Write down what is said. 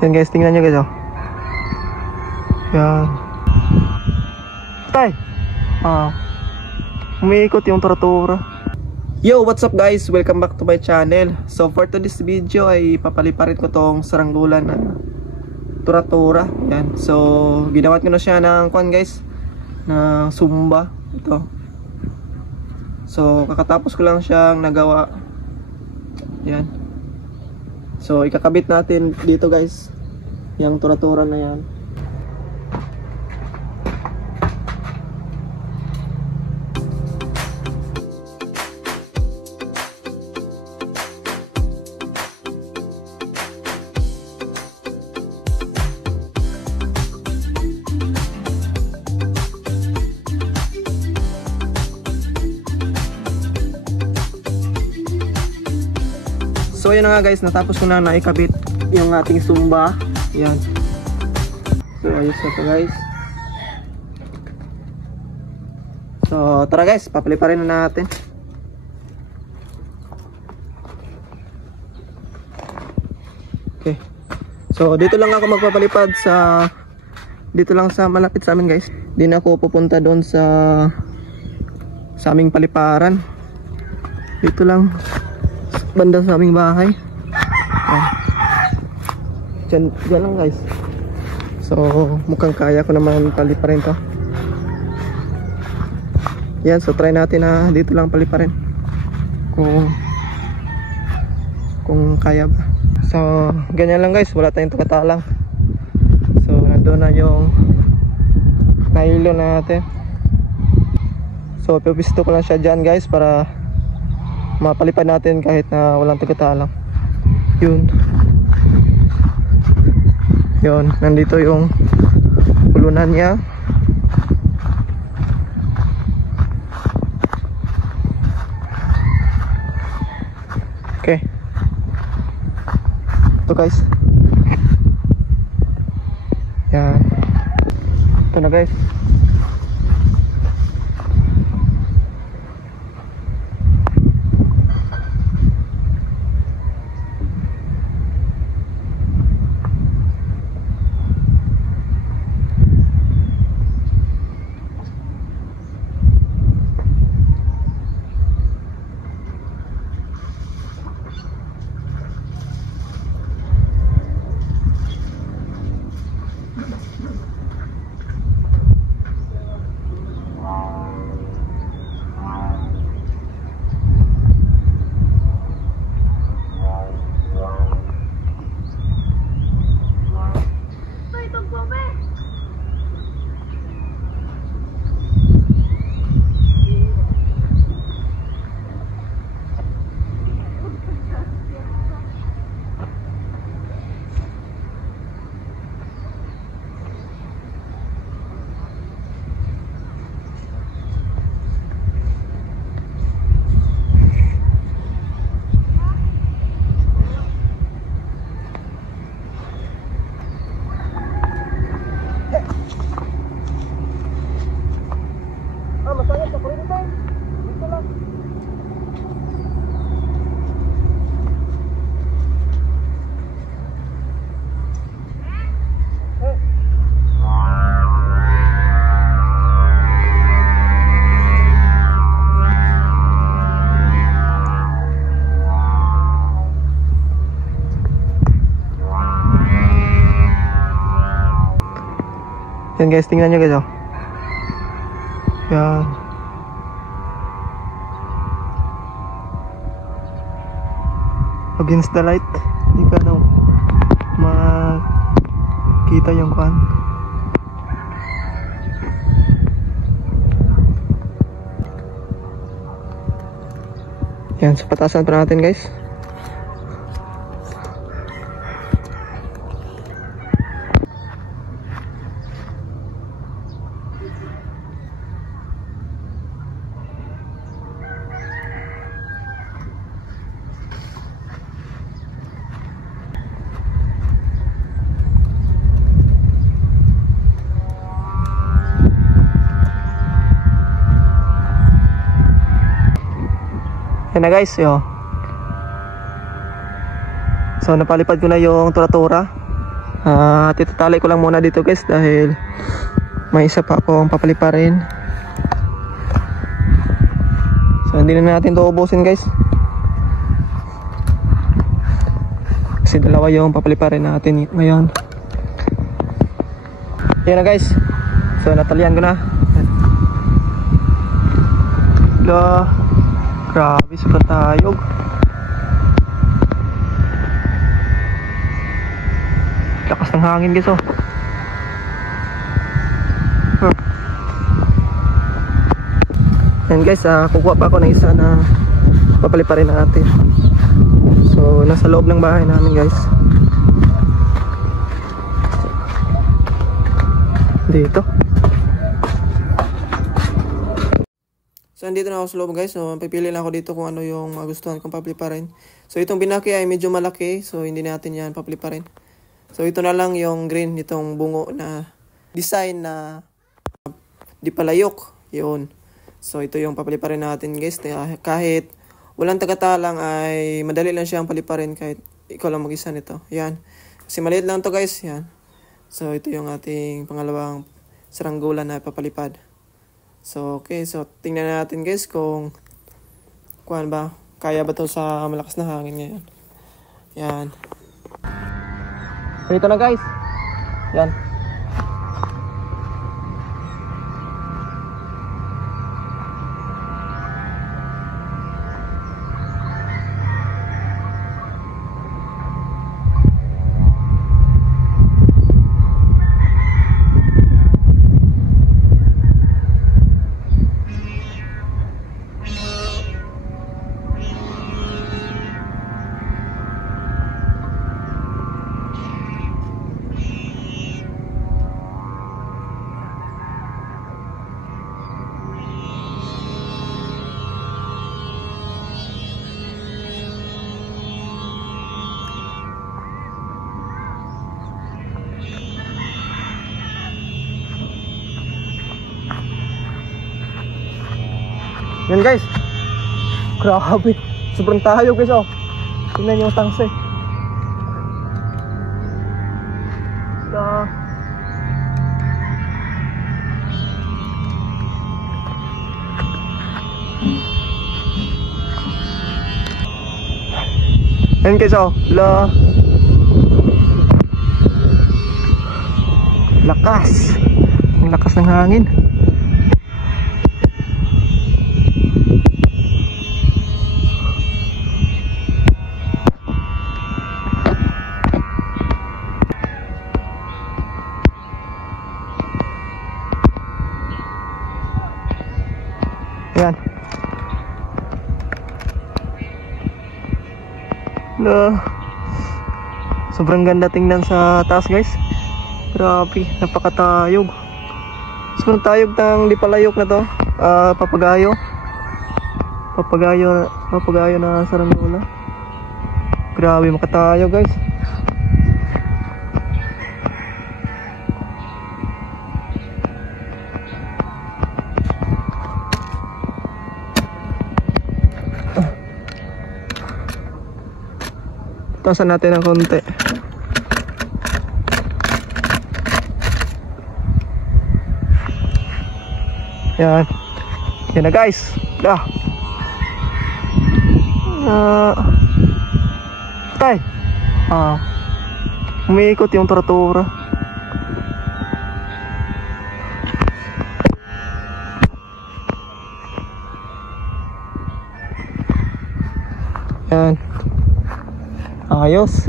Yan guys, tingnan nyo guys oh. Yan. Tay! Umiikot yung tura-tura. Yo, what's up guys? Welcome back to my channel. So for today's video ay papaliparin ko tong saranggolan na tura-tura. Yan. So ginawat ko na siya ng kuan guys, ng sumba. Ito. So kakatapos ko lang siyang nagawa. Yan. So ikakabit natin dito guys, yung tura-tura na yan. So yun na nga guys, natapos ko na naikabit yung ating sumba. Yan. So ayos na to guys. So tara guys, papaliparin na natin. Okay. So dito lang ako magpapalipad sa, dito lang sa malapit sa amin guys. Di na ako pupunta doon sa aming paliparan. Dito lang banda sa aming bahay. Diyan lang guys. So mukhang kaya ko naman paliparin to. Yan, so try natin na dito lang paliparin kung kaya ba. So ganyan lang guys, wala tayong tukatalang. So nandun na yung nahilo natin. So pipisto ko lang siya dyan guys para mapalipad natin kahit na walang tukatalang. Yun, nandito yung pulunan niya. Okay. Ito guys. Yan. Ito na guys. Yan guys, tingnan nyo guys oh. Yan. Against the light, hindi ka na makita yung kuhan. Yan, so patasan pa natin guys. Yan na guys, yo. So napalipad ko na yung tura-tura. At itatali ko lang muna dito guys dahil may isa pa akong papaliparin. So hindi na natin ito ubusin guys, kasi dalawa yung papaliparin natin ngayon. Yan na guys, so natalian ko na. Grabe, sobrang tayog. Lakas ng hangin guys, oh. Yan guys, kukuha pa ako ng isa na papaliparin natin. So nasa loob ng bahay namin guys, dito. So andito na ako sa loob guys, so pipili lang ako dito kung ano yung magustuhan kong papaliparin. So itong binaki ay medyo malaki, so hindi natin yan papaliparin. So ito na lang yung green, itong bungo na design na di palayok, yun. So ito yung papaliparin natin guys, kahit walang tagatalang ay madali lang siyang paliparin kahit ikaw lang mag-isa nito. Yan, kasi maliit lang to guys, yan. So ito yung ating pangalawang saranggola na papalipad. So okay, so tingnan natin guys kung kuan ba, kaya ba to sa malakas na hangin ngayon. Yan. So ito na guys. Yan. Yan guys, grabe, sobrang tayo guys, oh. Tingnan nyo yung tangse. Yan guys, oh. Lakas. Ang lakas ng hangin. Yan. Sobrang ganda tingnan sa taas guys. Grabe, napakatayog. Sobrang tayog ng lipalayok na to. Papagayo na saranggola. Grabe, makatayo guys. Tasan natin ng konti. Yan. Yan na guys. Tay. Umiikot yung tura-tura. Yan. Ayos.